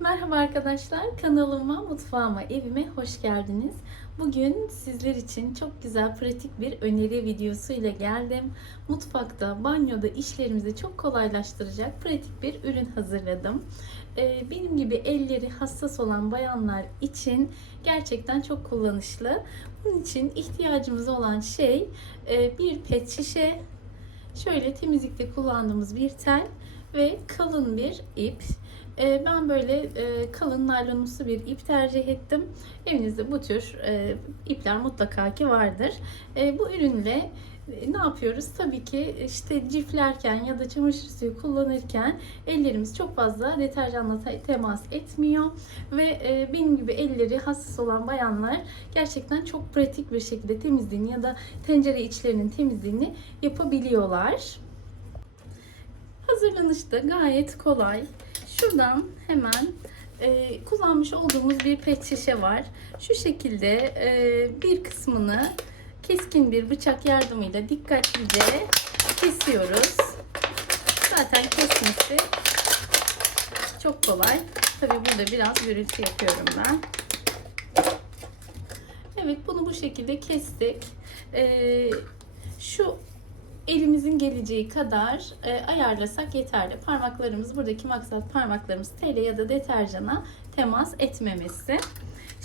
Merhaba arkadaşlar, kanalıma, mutfağıma, evime hoş geldiniz. Bugün sizler için çok güzel, pratik bir öneri videosu ile geldim. Mutfakta, banyoda işlerimizi çok kolaylaştıracak pratik bir ürün hazırladım. Ee, Benim gibi elleri hassas olan bayanlar için gerçekten çok kullanışlı. Bunun için ihtiyacımız olan şey e, bir pet şişe, şöyle temizlikte kullandığımız bir tel ve kalın bir ip. Ee, Ben böyle e, kalın naylonumsu bir ip tercih ettim. Evinizde bu tür e, ipler mutlaka ki vardır. E, Bu ürünle ne yapıyoruz? Tabii ki işte ciflerken ya da çamaşır suyu kullanırken ellerimiz çok fazla deterjanla te- temas etmiyor ve benim gibi elleri hassas olan bayanlar gerçekten çok pratik bir şekilde temizliğini ya da tencere içlerinin temizliğini yapabiliyorlar. Hazırlanış da gayet kolay. Şuradan hemen e, kullanmış olduğumuz bir pet şişe var. Şu şekilde e, bir kısmını keskin bir bıçak yardımıyla dikkatlice kesiyoruz. Zaten kesmesi çok kolay. Tabi burada biraz gürültü yapıyorum ben. Evet bunu bu şekilde kestik. E, şu elimizin geleceği kadar e, ayarlasak yeterli. Parmaklarımız buradaki maksat parmaklarımız tele ya da deterjana temas etmemesi.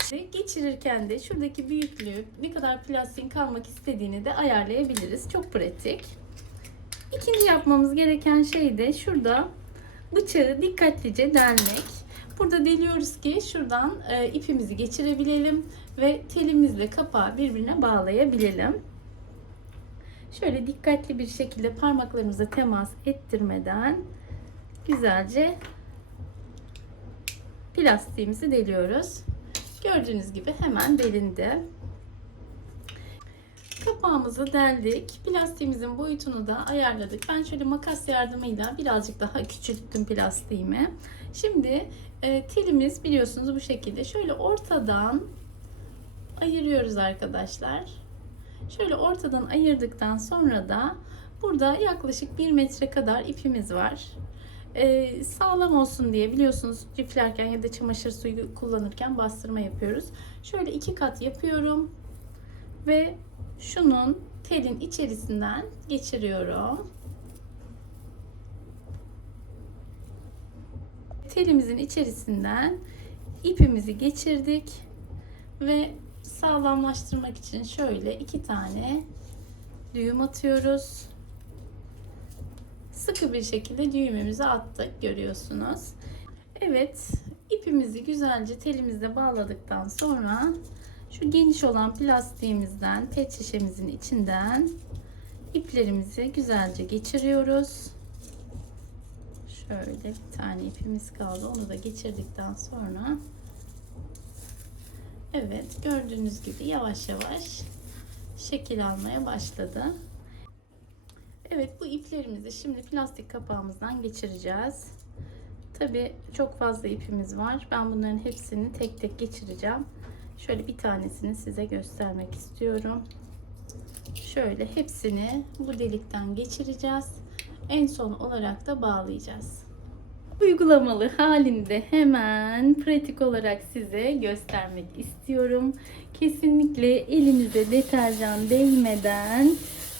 İşte geçirirken de şuradaki büyüklüğü ne kadar plastiğin kalmak istediğini de ayarlayabiliriz. Çok pratik. İkinci yapmamız gereken şey de şurada bıçağı dikkatlice delmek. Burada deliyoruz ki şuradan e, ipimizi geçirebilelim ve telimizle kapağı birbirine bağlayabilelim. Şöyle dikkatli bir şekilde parmaklarımıza temas ettirmeden güzelce plastiğimizi deliyoruz. Gördüğünüz gibi hemen delindi. Kapağımızı deldik. Plastiğimizin boyutunu da ayarladık. Ben şöyle makas yardımıyla birazcık daha küçülttüm plastiğimi. Şimdi e, telimiz biliyorsunuz bu şekilde. Şöyle ortadan ayırıyoruz arkadaşlar. Şöyle ortadan ayırdıktan sonra da burada yaklaşık 1 metre kadar ipimiz var. Ee, sağlam olsun diye biliyorsunuz ciflerken ya da çamaşır suyu kullanırken bastırma yapıyoruz. Şöyle iki kat yapıyorum ve şunun telin içerisinden geçiriyorum. Telimizin içerisinden ipimizi geçirdik ve sağlamlaştırmak için şöyle iki tane düğüm atıyoruz. Sıkı bir şekilde düğümümüzü attık görüyorsunuz. Evet ipimizi güzelce telimizde bağladıktan sonra şu geniş olan plastiğimizden pet şişemizin içinden iplerimizi güzelce geçiriyoruz. Şöyle bir tane ipimiz kaldı. Onu da geçirdikten sonra Evet gördüğünüz gibi yavaş yavaş şekil almaya başladı. Evet bu iplerimizi şimdi plastik kapağımızdan geçireceğiz. Tabi çok fazla ipimiz var. Ben bunların hepsini tek tek geçireceğim. Şöyle bir tanesini size göstermek istiyorum. Şöyle hepsini bu delikten geçireceğiz. En son olarak da bağlayacağız uygulamalı halinde hemen pratik olarak size göstermek istiyorum. Kesinlikle elinize deterjan değmeden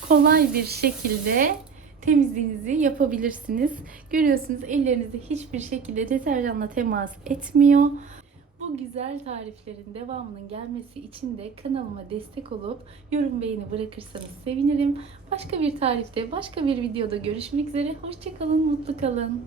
kolay bir şekilde temizliğinizi yapabilirsiniz. Görüyorsunuz ellerinizde hiçbir şekilde deterjanla temas etmiyor. Bu güzel tariflerin devamının gelmesi için de kanalıma destek olup yorum beğeni bırakırsanız sevinirim. Başka bir tarifte, başka bir videoda görüşmek üzere. Hoşçakalın, mutlu kalın.